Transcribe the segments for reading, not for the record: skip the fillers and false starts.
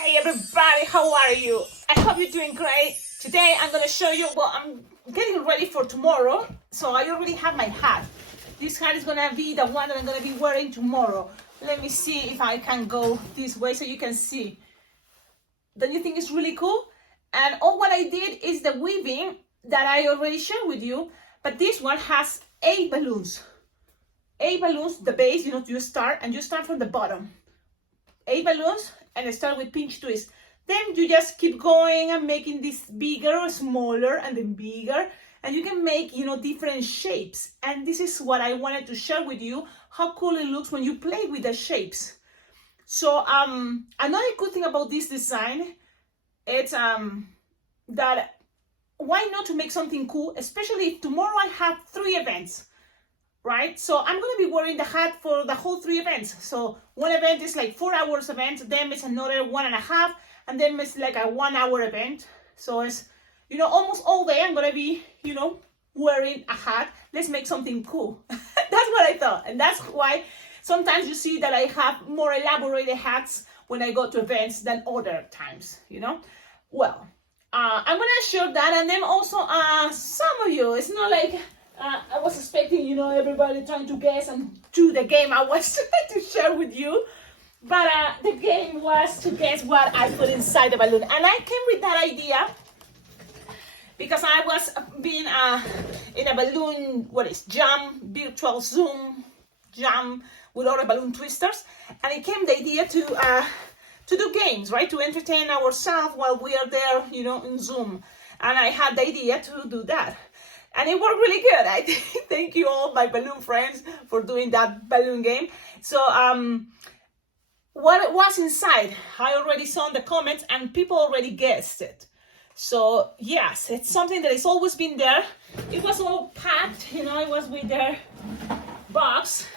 Hey everybody, how are you? I hope you're doing great. Today I'm going to show you what I'm getting ready for tomorrow. So I already have my hat. This hat is going to be the one that I'm going to be wearing tomorrow. Let me see if I can go this way so you can see. Don't you think it's really cool? And all what I did is the weaving that I already shared with you. But this one has 8 balloons. 8 balloons, the base, you start from the bottom. 8 balloons and start with pinch twist. Then you just keep going and making this bigger or smaller and then bigger. And you can make, different shapes. And this is what I wanted to share with you, how cool it looks when you play with the shapes. So another good thing about this design, it's that why not to make something cool, especially if tomorrow I have 3 events. Right, so I'm going to be wearing the hat for the whole 3 events. So one event is like 4 hours event, then it's another 1.5, and then it's like a 1 hour event. So it's, almost all day I'm going to be, wearing a hat. Let's make something cool. That's what I thought. And that's why sometimes you see that I have more elaborated hats when I go to events than other times, Well, I'm going to show that. And then also some of you, it's not like... I was expecting, everybody trying to guess and do the game I was trying to share with you. But the game was to guess what I put inside the balloon. And I came with that idea because I was being in a balloon, jam, virtual Zoom jam with other balloon twisters. And it came the idea to do games, right? To entertain ourselves while we are there, in Zoom. And I had the idea to do that. And it worked really good. I thank you all, my balloon friends, for doing that balloon game. So what it was inside, I already saw in the comments and people already guessed it. So yes, it's something that has always been there. It was all packed, it was with their box.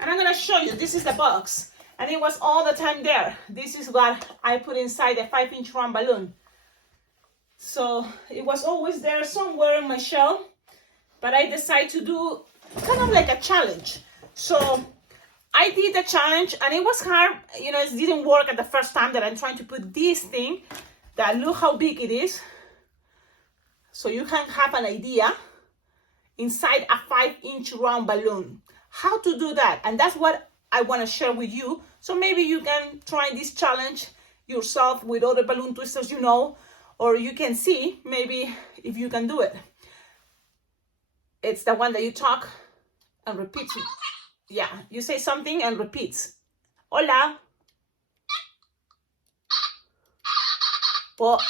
And I'm going to show you, this is the box. And it was all the time there. This is what I put inside the 5-inch round balloon. So it was always there somewhere in my shelf, but I decided to do kind of like a challenge. So I did the challenge and it was hard, it didn't work at the first time that I'm trying to put this thing, that look how big it is. So you can have an idea inside a 5-inch round balloon, how to do that. And that's what I want to share with you. So maybe you can try this challenge yourself with other balloon twisters, or you can see maybe if you can do it. It's the one that you talk and repeats. Yeah, you say something and repeats. Hola. Hola,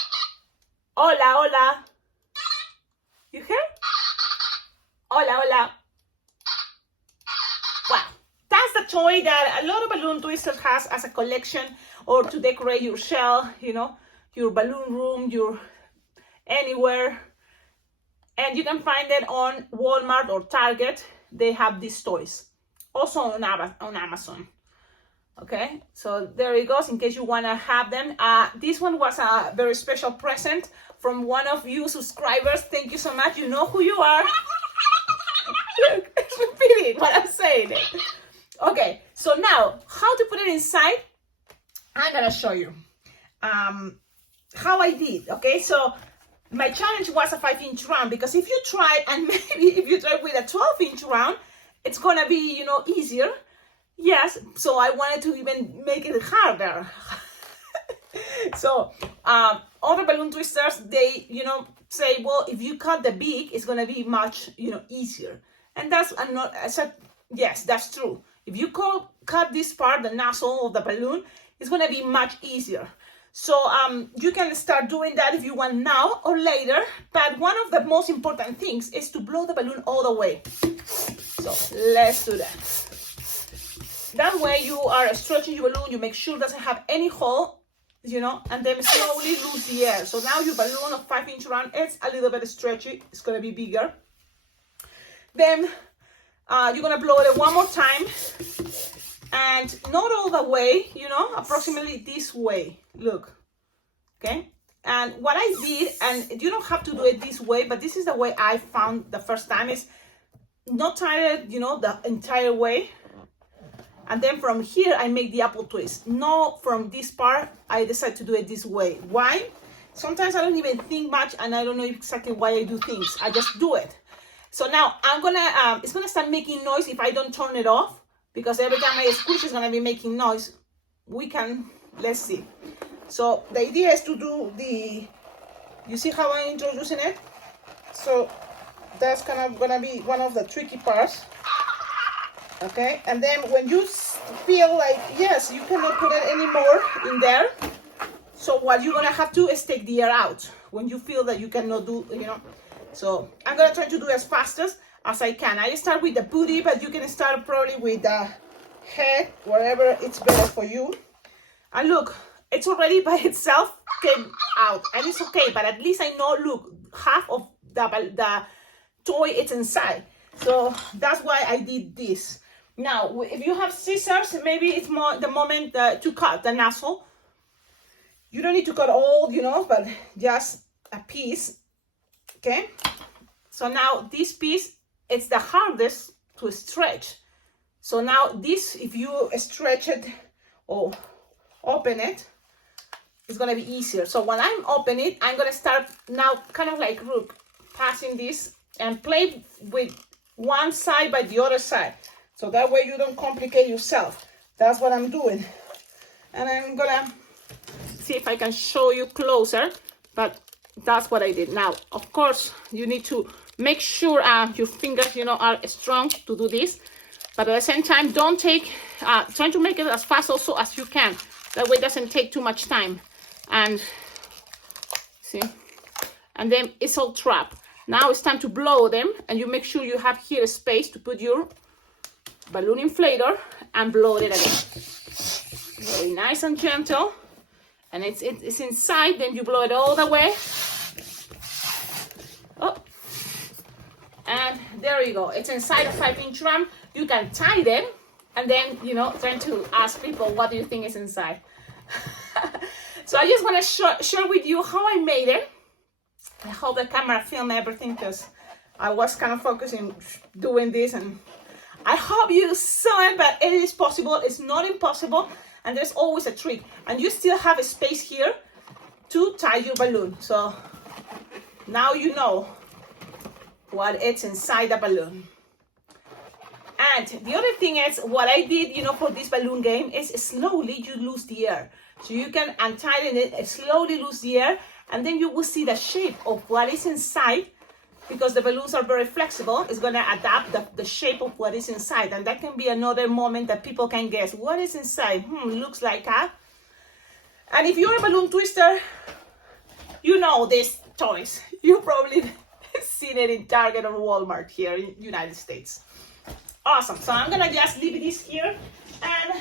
hola. You hear? Hola, hola. Well, that's the toy that a lot of balloon twisters has as a collection or to decorate your shell, your balloon room, your anywhere. And you can find it on Walmart or Target. They have these toys. Also on Amazon. Okay, so there it goes in case you want to have them. This one was a very special present from one of you subscribers. Thank you so much. You know who you are. Look, it's repeating what I'm saying. Okay, so now how to put it inside, I'm going to show you. How I did, okay? So my challenge was a 5-inch round because if you try and maybe if you try with a 12-inch round, it's gonna be, easier. Yes, so I wanted to even make it harder. So other balloon twisters, they, say, well, if you cut the beak, it's gonna be much, easier. And I said, yes, that's true. If you cut this part, the nozzle of the balloon, it's gonna be much easier. So you can start doing that if you want now or later. But one of the most important things is to blow the balloon all the way. So let's do that. That way you are stretching your balloon. You make sure it doesn't have any hole, and then slowly lose the air. So now your balloon of 5-inch round, it's a little bit stretchy. It's going to be bigger. Then you're going to blow it one more time. And not all the way, approximately this way. Look, okay? And what I did, and you don't have to do it this way, but this is the way I found the first time, is not tie it, the entire way. And then from here, I make the apple twist. No, from this part, I decide to do it this way. Why? Sometimes I don't even think much, and I don't know exactly why I do things. I just do it. So now I'm gonna, it's gonna start making noise if I don't turn it off, because every time I squish, it's gonna be making noise. We can, let's see. So the idea is to do the, you see how I'm introducing it? So that's kind of gonna be one of the tricky parts. Okay, and then when you feel like, yes, you cannot put it anymore in there, so what you're gonna have to is take the air out when you feel that you cannot do, you know. So I'm gonna try to do as fast as I can. I start with the booty, but you can start probably with the head, whatever it's better for you. And look, it's already by itself came out, and it's okay, but at least I know, look, half of the toy it's inside. So that's why I did this. Now, if you have scissors, maybe it's more the moment to cut the nozzle. You don't need to cut all, you know, but just a piece, okay? So now this piece, it's the hardest to stretch. So now this, if you stretch it or open it, it's gonna be easier. So when I'm opening it, I'm gonna start now kind of like, look, passing this and play with one side by the other side. So that way you don't complicate yourself. That's what I'm doing. And I'm gonna see if I can show you closer, but that's what I did. Now, of course, you need to make sure your fingers, you know, are strong to do this. But at the same time, don't take, try to make it as fast also as you can. That way it doesn't take too much time. And see, and then it's all trapped. Now it's time to blow them, and you make sure you have here a space to put your balloon inflator and blow it again. Very nice and gentle. And it's inside, then you blow it all the way. Oh. And there you go. It's inside a 5-inch drum. You can tie them, and then, you know, trying to ask people, what do you think is inside? So I just want to share with you how I made it. I hope the camera filmed everything, because I was kind of focusing doing this, and I hope you saw it, but it is possible. It's not impossible, and there's always a trick. And you still have a space here to tie your balloon. So now you know what it's inside the balloon. And the other thing is, what I did, you know, for this balloon game is slowly you lose the air. So you can untighten it, slowly lose the air, and then you will see the shape of what is inside, because the balloons are very flexible. It's going to adapt the shape of what is inside. And that can be another moment that people can guess, what is inside? Looks like a... And if you're a balloon twister, you know these toys. You probably seen it in Target or Walmart here in the United States. Awesome. So I'm gonna just leave this here, and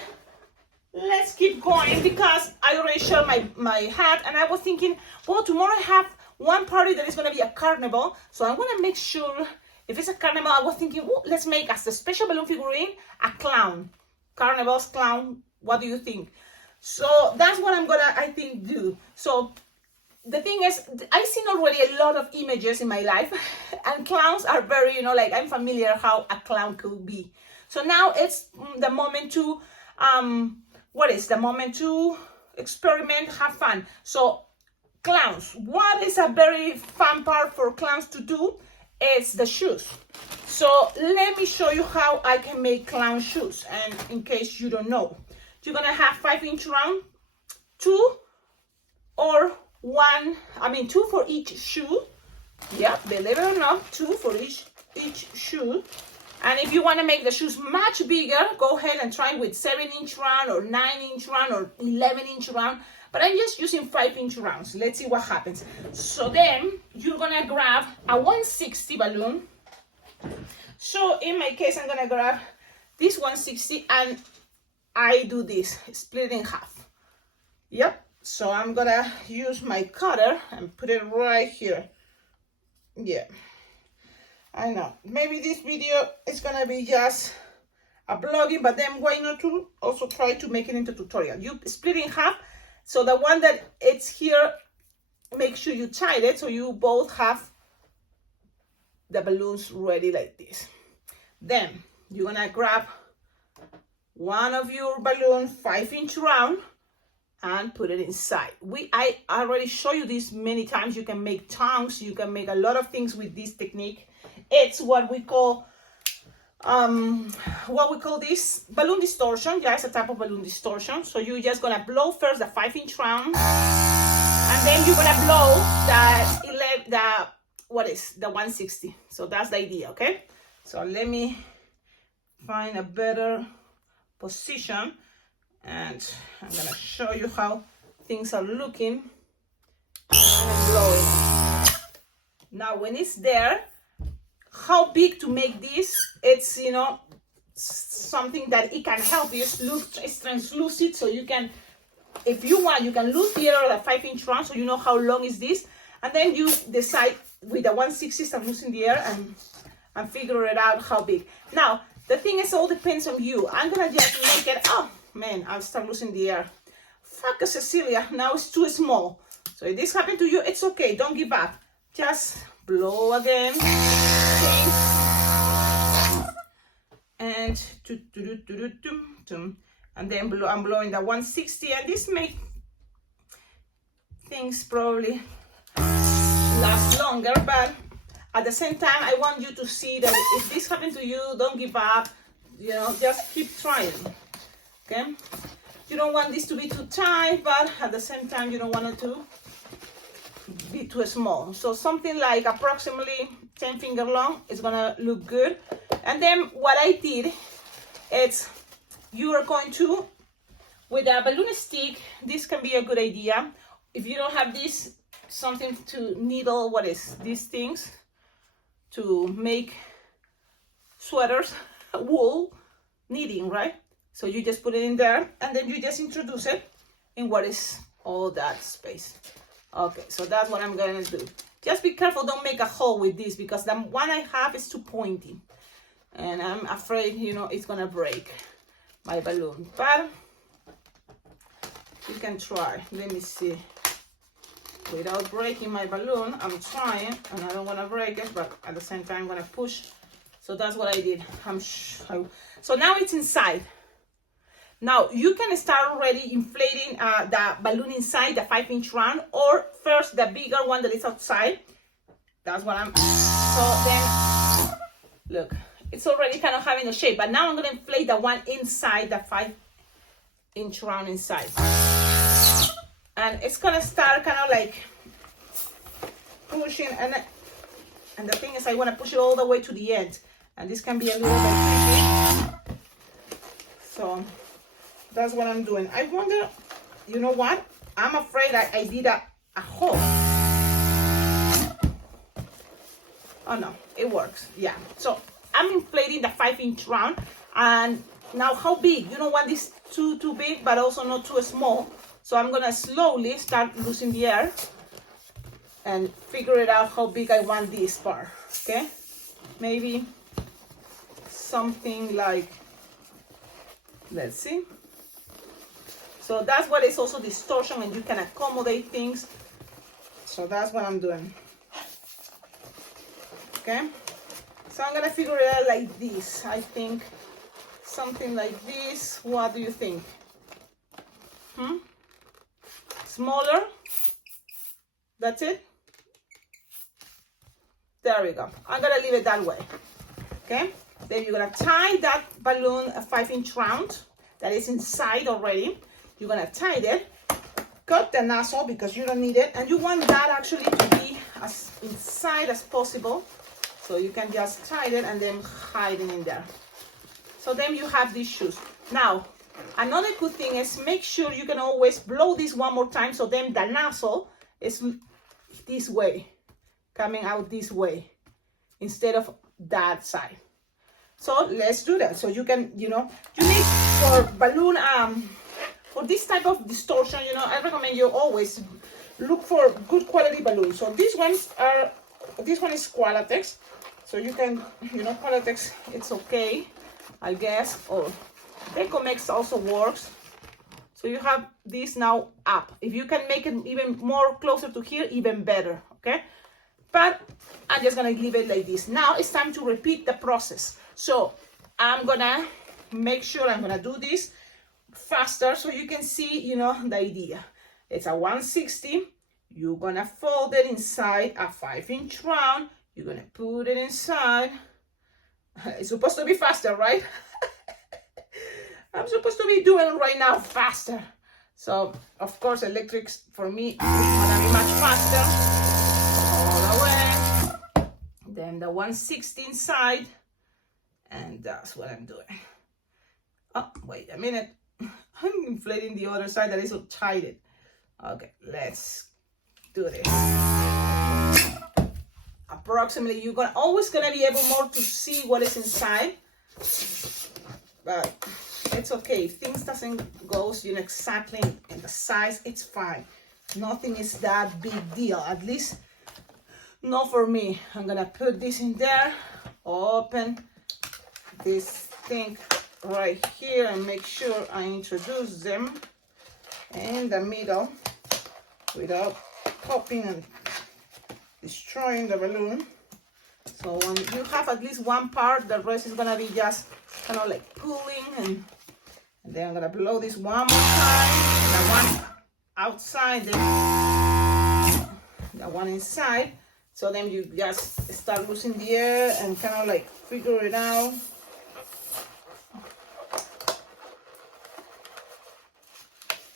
let's keep going, because I already showed my hat, and I was thinking, well, tomorrow I have one party that is gonna be a carnival, so I wanna make sure if it's a carnival. I was thinking, well, let's make as a special balloon figurine a clown. Carnival's clown. What do you think? So that's what I'm gonna, I think, do. So the thing is, I've seen already a lot of images in my life, and clowns are very, you know, like, I'm familiar how a clown could be. So now it's the moment to, what is the moment to experiment, have fun. So clowns, what is a very fun part for clowns to do? It's the shoes. So let me show you how I can make clown shoes. And in case you don't know, you're gonna have 5-inch round, 2 or 1, I mean 2 for each shoe. Yeah, believe it or not, 2 for each shoe. And if you want to make the shoes much bigger, go ahead and try with 7-inch round or 9-inch round or 11-inch round. But I'm just using 5-inch rounds. Let's see what happens. So then you're gonna grab a 160 balloon. So in my case, I'm gonna grab this 160, and I do this, split it in half. Yep. So I'm gonna use my cutter and put it right here. Yeah, I know. Maybe this video is gonna be just a blogging, but then why not to also try to make it into tutorial? You split it in half. So the one that it's here, make sure you tie it so you both have the balloons ready like this. Then you're gonna grab one of your balloon 5-inch round and put it inside. I already show you this many times. You can make tongues, you can make a lot of things with this technique. It's what we call this balloon distortion. Yeah, it's a type of balloon distortion. So you're just gonna blow first the 5-inch round, and then you're gonna blow the 160. So that's the idea, okay? So let me find a better position, and I'm gonna show you how things are looking. And I'm blowing. Now when it's there, how big to make this? It's, you know, something that it can help you. It's translucent, so you can, if you want, you can lose the other 5-inch round, so you know how long is this, and then you decide with the 160 start losing the air and figure it out how big. Now the thing is, all depends on you. I'm gonna just make it, oh man, I'll start losing the air. Fuck, Cecilia, now it's too small. So if this happened to you, it's okay, don't give up. Just blow again. And then I'm blowing the 160, and this make things probably last longer, but at the same time I want you to see that if this happened to you, don't give up, you know, just keep trying. Okay, you don't want this to be too tight, but at the same time you don't want it to be too small. So something like approximately 10 finger long is gonna look good. And then what I did is, you are going to, with a balloon stick, this can be a good idea. If you don't have this, something to needle, what is these things to make sweaters, wool knitting, right? So you just put it in there, and then you just introduce it in what is all that space. Okay, so that's what I'm gonna do. Just be careful, don't make a hole with this, because the one I have is too pointy, and I'm afraid, you know, it's gonna break my balloon. But you can try. Let me see. Without breaking my balloon, I'm trying, and I don't want to break it, but at the same time I'm gonna push. So that's what I did. So now it's inside. Now you can start already inflating the balloon inside the 5-inch round, or first the bigger one that is outside. That's what I'm. So then, look, it's already kind of having a shape, but now I'm gonna inflate the one inside the 5-inch round inside, and it's gonna start kind of like pushing, and the thing is, I want to push it all the way to the end, and this can be a little bit tricky. So that's what I'm doing. I wonder, you know what? I'm afraid I did a hole. Oh no, it works. Yeah. So I'm inflating the 5-inch round, and now how big? You don't want this too big, but also not too small. So I'm gonna slowly start losing the air and figure it out how big I want this part. Okay, maybe something like, let's see. So that's what is also distortion, and you can accommodate things. So that's what I'm doing. Okay, so I'm gonna figure it out like this. I think something like this. What do you think? Smaller? That's it? There we go. I'm gonna leave it that way. Okay, then you're gonna tie that balloon a 5-inch round that is inside already. You're gonna tie it, cut the nozzle because you don't need it, and you want that actually to be as inside as possible. So you can just tie it and then hide it in there. So then you have these shoes. Now, another good thing is, make sure you can always blow this one more time, so then the nozzle is this way, coming out this way, instead of that side. So let's do that. So you can, you know, you need for balloon, for this type of distortion, you know, I recommend you always look for good quality balloons. So these ones are, this one is Qualatex. So you can, you know, Qualatex, it's okay, I guess. Or Decomex also works. So you have this now up. If you can make it even more closer to here, even better, okay? But I'm just gonna leave it like this. Now it's time to repeat the process. So I'm gonna make sure I'm gonna do this faster so you can see, you know, the idea. It's a 160. You're gonna fold it inside a 5-inch round. You're gonna put it inside. It's supposed to be faster, right? I'm supposed to be doing it right now faster. So, of course, electrics for me is gonna be much faster. All the way. Then the 160 inside. And that's what I'm doing. Oh, wait a minute. I'm inflating the other side that is so tight. Okay, let's do this. Approximately, you're always gonna be able more to see what is inside. But it's okay. If things doesn't go, you know, exactly in the size, it's fine. Nothing is that big deal. At least not for me. I'm gonna put this in there, open this thing right here, and make sure I introduce them in the middle without popping and destroying the balloon. So when you have at least one part, the rest is gonna be just kind of like pulling, and then I'm gonna blow this one more time, the one outside, then the one inside. So then you just start losing the air and kind of like figure it out.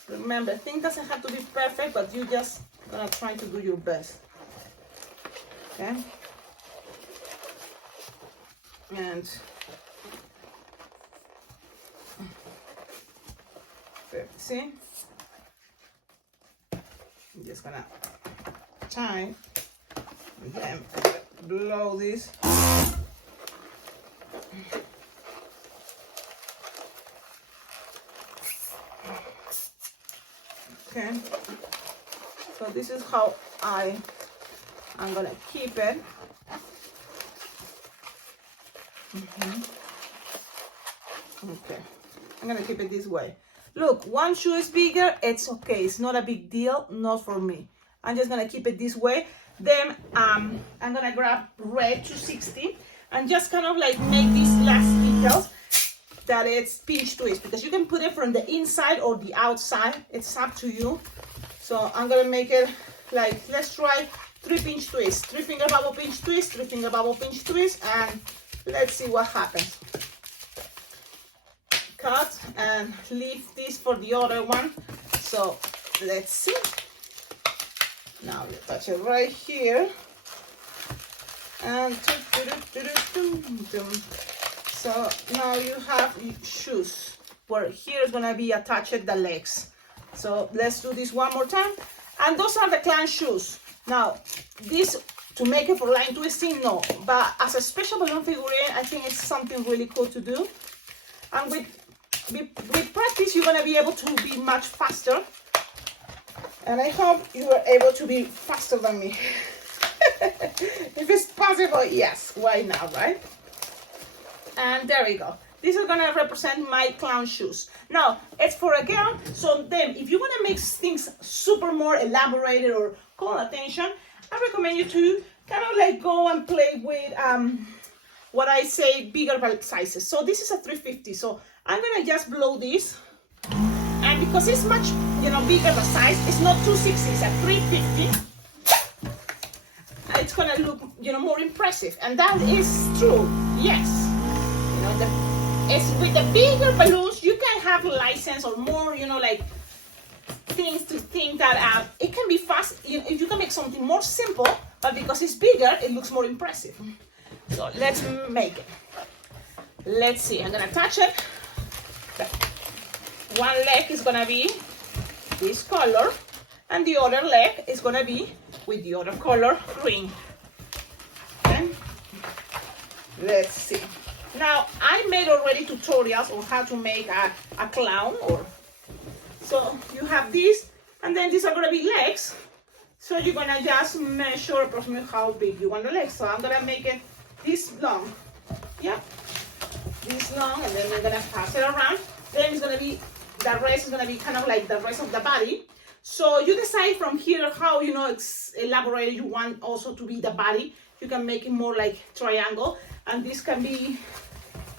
Remember, things doesn't have to be perfect, but you just gonna try to do your best. Okay? And see? I'm just gonna tie and then blow this. Okay, so this is how I'm gonna keep it. Okay, I'm gonna keep it this way. Look, one shoe is bigger, it's okay, it's not a big deal, not for me. I'm just gonna keep it this way. Then I'm gonna grab red 260 and just kind of like make these last details that it's pinch twist, because you can put it from the inside or the outside, it's up to you. So I'm gonna make it like, let's try 3 pinch twists, 3 finger bubble pinch twist, 3 finger bubble pinch twist, and let's see what happens. Cut and leave this for the other one. So let's see. Now you touch it right here, and so now you have shoes where here is gonna be attached the legs. So let's do this one more time. And those are the clown shoes. Now this, to make it for line twisting, no, but as a special balloon figurine, I think it's something really cool to do. And with practice, you're gonna be able to be much faster. And I hope you are able to be faster than me. If it's possible, yes, why not, right? And there we go. This is gonna represent my clown shoes. Now, it's for a girl, so then if you wanna make things super more elaborated or call attention, I recommend you to kind of like go and play with what I say bigger sizes. So this is a 350, so I'm gonna just blow this. And because it's much, you know, bigger the size, it's not 260, it's a 350. It's gonna look, you know, more impressive, and that is true. Yes, you know, it's with the bigger balloons, you can have license or more, you know, like things to think that it can be fast. You can make something more simple, but because it's bigger, it looks more impressive. So let's make it. Let's see. I'm gonna touch it. One leg is gonna be this color, and the other leg is gonna be with the other color, green. Okay, let's see. Now I made already tutorials on how to make a clown, or so you have this, and then these are gonna be legs. So you're gonna just measure approximately how big you want the legs. So I'm gonna make it this long. Yep, this long, and then we're gonna pass it around. Then it's gonna be, the rest is gonna be kind of like the rest of the body. So you decide from here how, you know, elaborated you want also to be the body. You can make it more like triangle, and this can be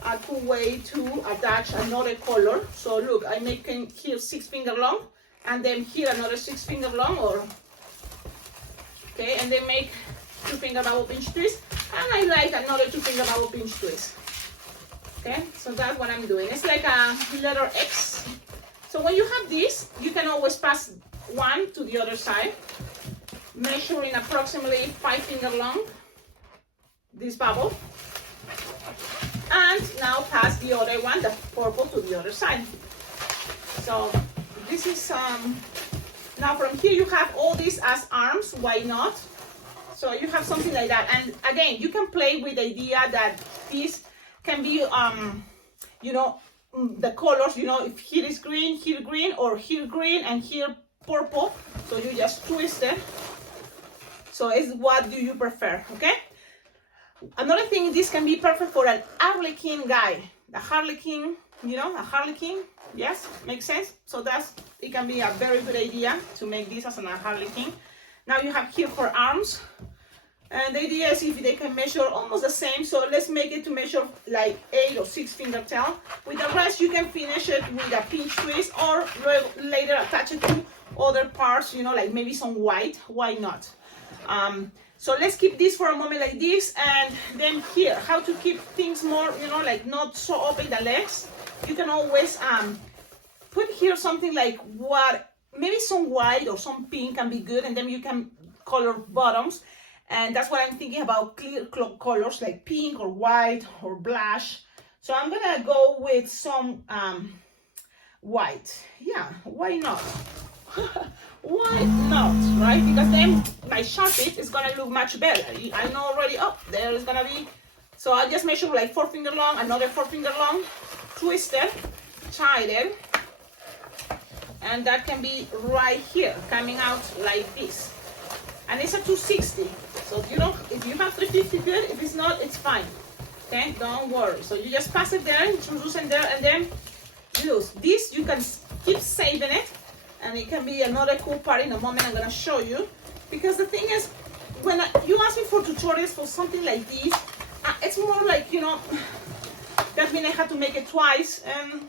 a cool way to attach another color. So look, I'm making here 6 finger long, and then here another 6 finger long, or okay, and then make 2 finger bubble pinch twist, and I like another 2 finger bubble pinch twist. Okay, so that's what I'm doing. It's like a letter X. So when you have this, you can always pass one to the other side, measuring approximately 5 finger long, this bubble, and now pass the other one, the purple, to the other side. So this is now from here you have all these as arms, why not? So you have something like that, and again you can play with the idea that this can be you know, the colors, you know, if here is green, or here green and here purple, so you just twist it. So it's what do you prefer, okay? Another thing, this can be perfect for an Harlequin guy. The Harlequin, you know, a Harlequin, yes, makes sense. So it can be a very good idea to make this as a Harlequin. Now you have here for arms, and the idea is if they can measure almost the same, so let's make it to measure like 8 or 6 finger tail. With the rest you can finish it with a pinch twist, or later attach it to other parts, you know, like maybe some white, why not? So let's keep this for a moment like this, and then here, how to keep things more, you know, like not so open the legs. You can always put here something like what, maybe some white or some pink can be good, and then you can color bottoms. And that's what I'm thinking about, clear colors like pink or white or blush. So I'm gonna go with some white. Yeah, why not? Why not, right? Because then my Sharpie is gonna look much better. I know already, oh, there is gonna be. So I just measure like 4 finger long, another 4 finger long, twist it, tied it, and that can be right here, coming out like this. And it's a 260. So you know, if you have 350, good. If it's not, it's fine. Okay, don't worry. So you just pass it there, introduce it there, and then use this. You can keep saving it, and it can be another cool part in a moment. I'm gonna show you, because the thing is, when you ask me for tutorials for something like this, it's more like, you know, that means I have to make it twice, and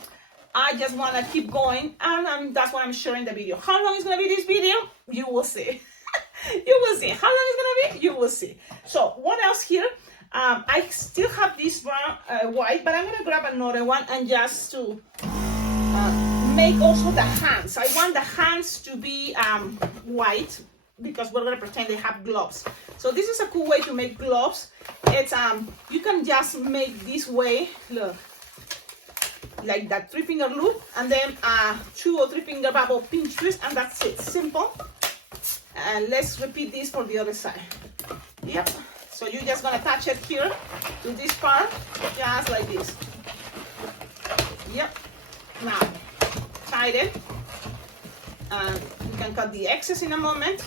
I just wanna keep going, and that's why I'm sharing the video. How long is gonna be this video? You will see. You will see. How long is gonna be? You will see. So what else here? I still have this brown, white, but I'm gonna grab another one and just to make also the hands. I want the hands to be white, because we're gonna pretend they have gloves. So this is a cool way to make gloves. It's you can just make this way, look, like that 3 finger loop, and then 2 or 3 finger bubble pinch twist, and that's it. Simple. And let's repeat this for the other side. Yep. So you're just gonna attach it here to this part, just like this. Yep. Now, tied it. And you can cut the excess in a moment.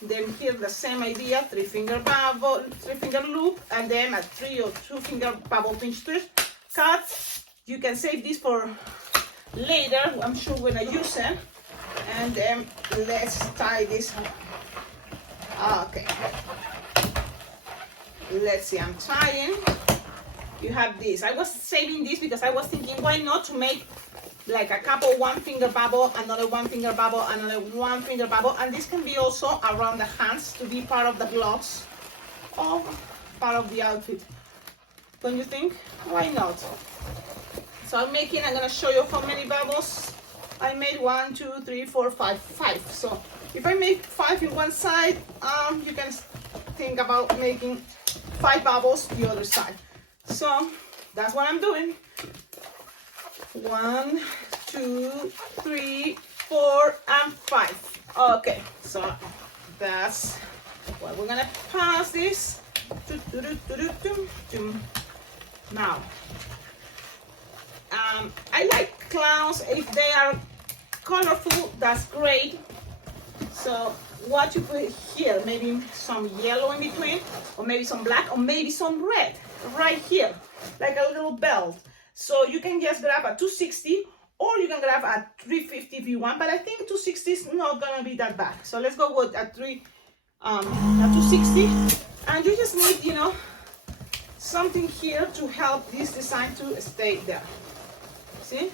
Then here the same idea, 3 finger bubble, 3 finger loop, and then a 3 or 2 finger bubble pinch twist. Cut. You can save this for later. I'm sure we're gonna use it. And then let's tie this. Okay. Let's see, I'm tying. You have this. I was saving this because I was thinking, why not to make like a couple 1 finger bubble, another 1 finger bubble, another 1 finger bubble, and this can be also around the hands to be part of the gloves or part of the outfit. Don't you think? Why not? So I'm gonna show you how many bubbles I made. 1, 2, 3, 4, 5. 5. So if I make 5 in one side, you can think about making 5 bubbles the other side. So that's what I'm doing. 1, 2, 3, 4, and 5. Okay, so that's what we're gonna pass this. Now, I like clowns. If they are colorful, that's great. So what you put here, maybe some yellow in between, or maybe some black, or maybe some red right here, like a little belt. So you can just grab a 260, or you can grab a 350 if you want, but I think 260 is not gonna be that bad. So let's go with a 260, and you just need, you know, something here to help this design to stay there. See?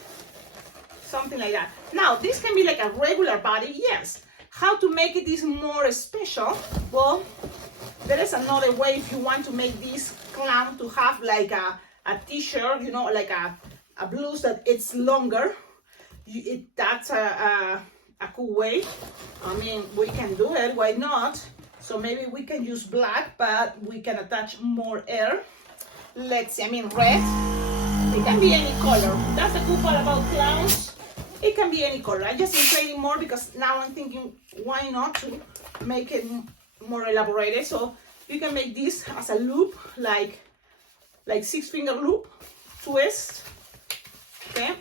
Something like that. Now, this can be like a regular body, yes. How to make it this more special? Well, there is another way if you want to make this clown to have like a t-shirt, you know, like a blouse that it's longer. That's a cool way. I mean, we can do it, why not? So maybe we can use black, but we can attach more air. Let's see, I mean red. It can be any color. That's the cool part about clowns. It can be any color. I just inflating more because now I'm thinking, why not to make it more elaborated? So you can make this as a loop, like 6-finger loop, twist, okay?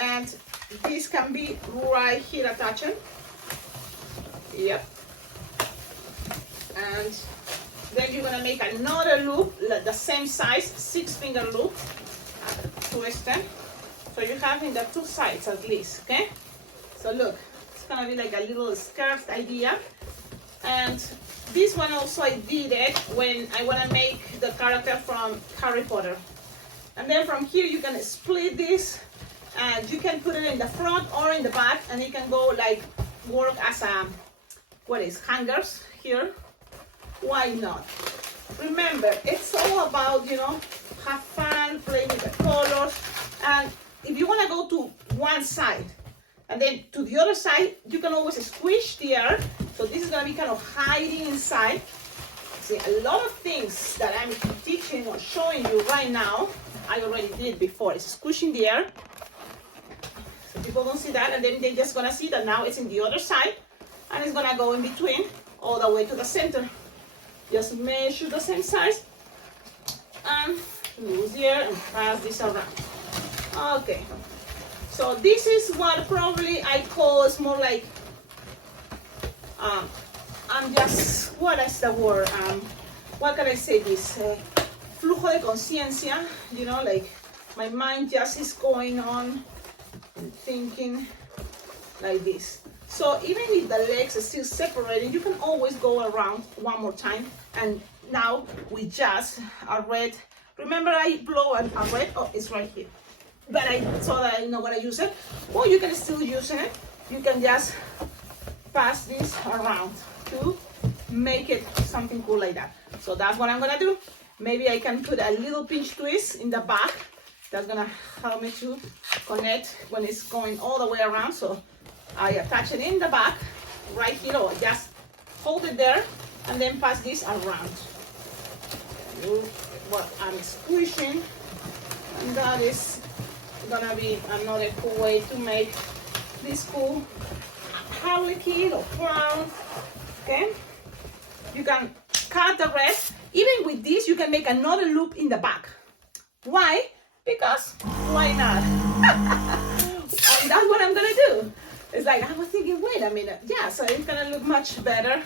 And this can be right here attaching. Yep. And then you're gonna make another loop, like the same size, 6-finger loop, twist it. So you have in the two sides at least, okay? So look, it's gonna be like a little skirt idea. And this one also I did it when I wanna make the character from Harry Potter. And then from here you can split this and you can put it in the front or in the back, and it can go like work as a, hangers here. Why not? Remember, it's all about, you know, have fun, play with the colors. And if you want to go to one side and then to the other side, you can always squish the air. So this is going to be kind of hiding inside. See, a lot of things that I'm teaching or showing you right now, I already did before. It's squishing the air. So people don't see that, and then they're just going to see that now it's in the other side, and it's going to go in between all the way to the center. Just measure the same size and loose the air and pass this around. Okay, so this is what probably I call, it's more like, I'm just, what is the word? What can I say this? Flujo de conciencia, you know, like my mind just is going on and thinking like this. So even if the legs are still separated, you can always go around one more time. And now we just a red. Remember I blow a red? Oh, it's right here. But I saw that I know what I use it. Well, you can still use it. You can just pass this around to make it something cool like that. So that's what I'm gonna do. Maybe I can put a little pinch twist in the back. That's gonna help me to connect when it's going all the way around. So I attach it in the back, right here, or just hold it there, and then pass this around. What I'm squishing, and that is gonna be another cool way to make this cool harlequin or clown. Okay, you can cut the rest. Even with this, you can make another loop in the back. Why? Because why not? And that's what I'm gonna do. It's like, I was thinking, wait a minute. Yeah, so it's gonna look much better.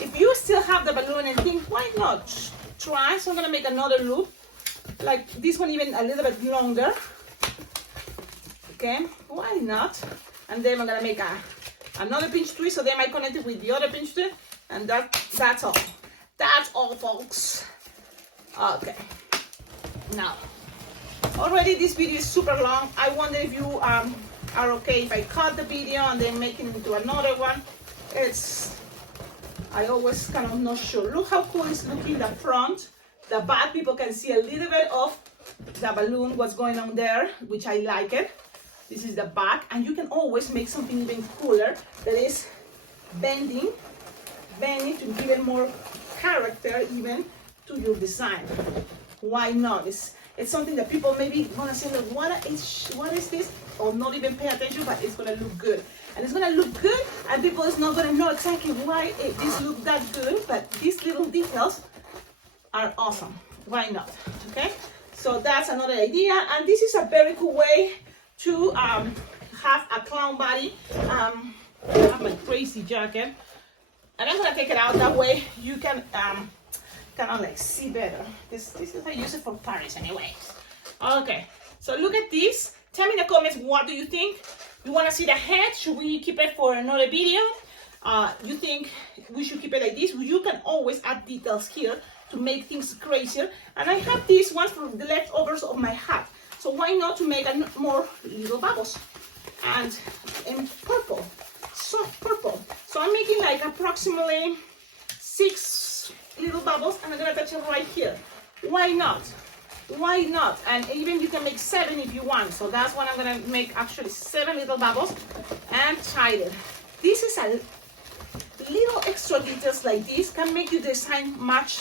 If you still have the balloon and think, why not try? So I'm gonna make another loop, like this one, even a little bit longer. Okay, why not? And then I'm gonna make another pinch twist, so then I connect it with the other pinch twist, and that's all. That's all, folks. Okay. Now, already this video is super long. I wonder if you are okay if I cut the video and then make it into another one. I always kind of not sure. Look how cool it's looking, the front. The back, people can see a little bit of the balloon, what's going on there, which I like it. This is the back, and you can always make something even cooler that is bending to give it more character even to your design. Why not? It's something that people maybe want to say, look, what is this? Or not even pay attention, but it's going to look good. And it's going to look good, and people is not going to know exactly why this looks that good, but these little details are awesome. Why not? Okay? So that's another idea, and this is a very cool way to have a clown body. I have my crazy jacket, and I'm going to take it out. That way you can kind of like see better. This is I use it for Paris anyway. Okay, so look at this. Tell me in the comments, what do you think? You want to see the head? Should we keep it for another video? You think we should keep it like this? You can always add details here to make things crazier. And I have this one from the leftovers of my hat. So why not to make more little bubbles? And in purple, soft purple. So I'm making like approximately 6 little bubbles, and I'm gonna touch it right here. Why not? Why not? And even you can make 7 if you want. So that's what I'm gonna make, actually 7 little bubbles and tie it. This is a little extra details like this can make your design much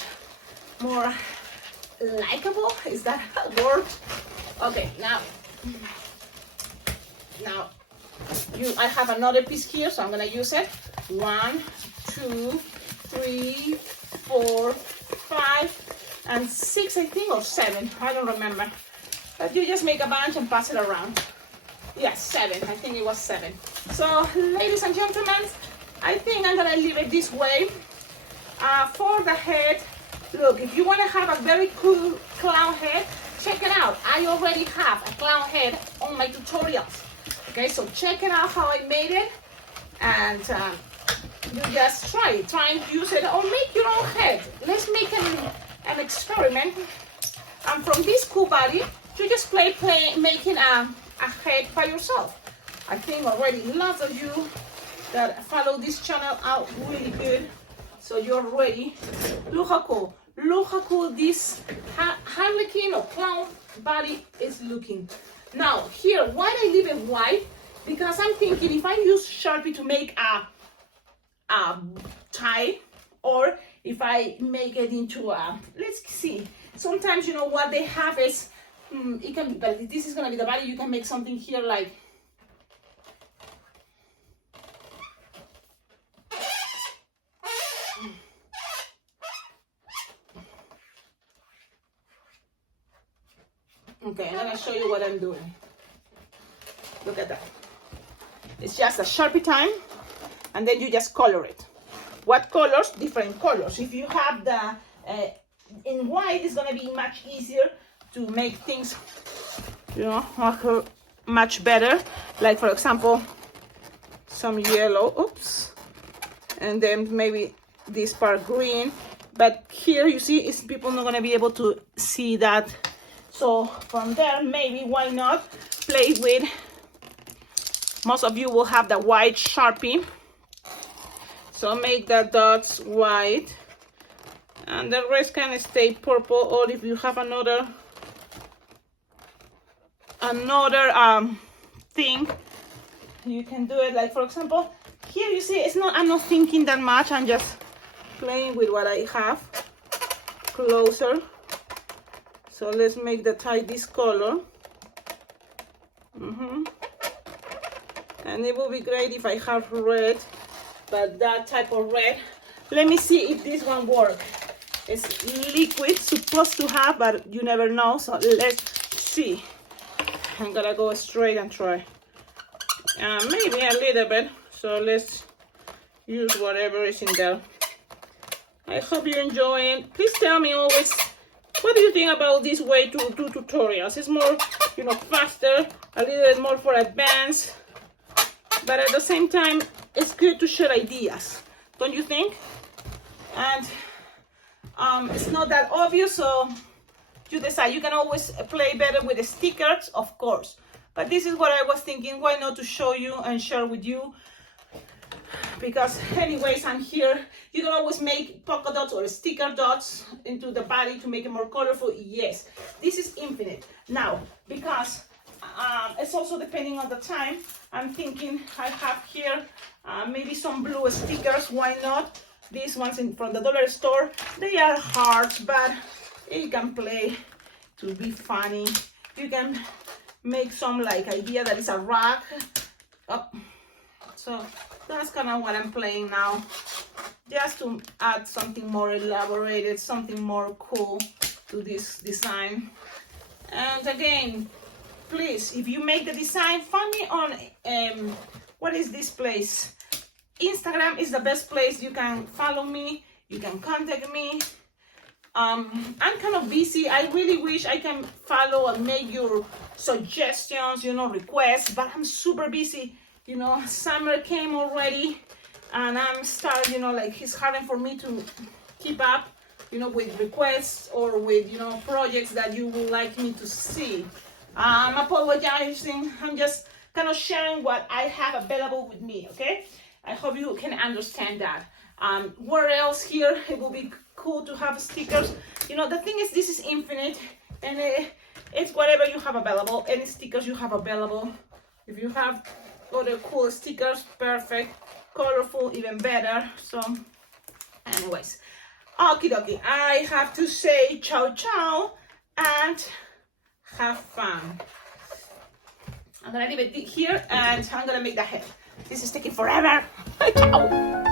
more likable. Is that a word? Okay, now I have another piece here, so I'm gonna use it. 1, 2, 3, 4, 5, and 6, I think, or 7. I don't remember. But you just make a bunch and pass it around. Yes, 7. I think it was 7. So, ladies and gentlemen, I think I'm gonna leave it this way. For the head, look, if you want to have a very cool clown head, check it out. I already have a clown head on my tutorials. Okay, so check it out how I made it, and you just try and use it, or make your own head. Let's make an experiment. And from this cool body, you just play making a head by yourself. I think already lots of you that follow this channel out really good, so you're ready. Look how cool. Look how cool this Harlequin or clown body is looking. Now here, why I leave it white? Because I'm thinking if I use Sharpie to make a tie, or if I make it into a, let's see. Sometimes, you know, what they have is, it can be, but this is gonna be the body. You can make something here like, okay, I'm gonna show you what I'm doing. Look at that. It's just a Sharpie time, and then you just color it. What colors? Different colors. If you have the in white, it's gonna be much easier to make things, you know, much better. Like for example, some yellow, oops, and then maybe this part green. But here you see, it's people not gonna be able to see that. So from there, maybe why not play with, most of you will have the white Sharpie. So make the dots white, and the rest can stay purple, or if you have another thing, you can do it. Like for example, here you see, it's not, I'm not thinking that much, I'm just playing with what I have closer. So let's make the tie this color. And it will be great if I have red, but that type of red. Let me see if this one works. It's liquid, supposed to have, but you never know. So let's see. I'm gonna go straight and try. Maybe a little bit. So let's use whatever is in there. I hope you're enjoying. Please tell me always, what do you think about this way to do tutorials? It's more, you know, faster, a little bit more for advanced, but at the same time, it's good to share ideas, don't you think? And it's not that obvious, so you decide. You can always play better with the stickers, of course. But this is what I was thinking, why not to show you and share with you? Because anyways, I'm here. You can always make polka dots or sticker dots into the body to make it more colorful. Yes, this is infinite. Now, because it's also depending on the time, I'm thinking I have here maybe some blue stickers. Why not? These ones from the dollar store, they are hard, but you can play to be funny. You can make some like idea that it's a rock. Oh. So that's kind of what I'm playing now, just to add something more elaborated, something more cool to this design. And again, please, if you make the design, find me on what is this place? Instagram is the best place. You can follow me, you can contact me. I'm kind of busy. I really wish I can follow and make your suggestions, you know, requests, but I'm super busy. You know, summer came already, and I'm starting, you know, like it's hard for me to keep up you know, with requests or with, you know, projects that you would like me to see. I'm apologizing. I'm just kind of sharing what I have available with me, okay? I hope you can understand that. Where else here, it will be cool to have stickers. You know, the thing is, this is infinite, and it's whatever you have available, any stickers you have available. If you have other cool stickers, perfect. Colorful, even better. So, anyways, okie dokie, I have to say ciao ciao and have fun. I'm gonna leave it here and I'm gonna make the head. This is taking forever. Ciao.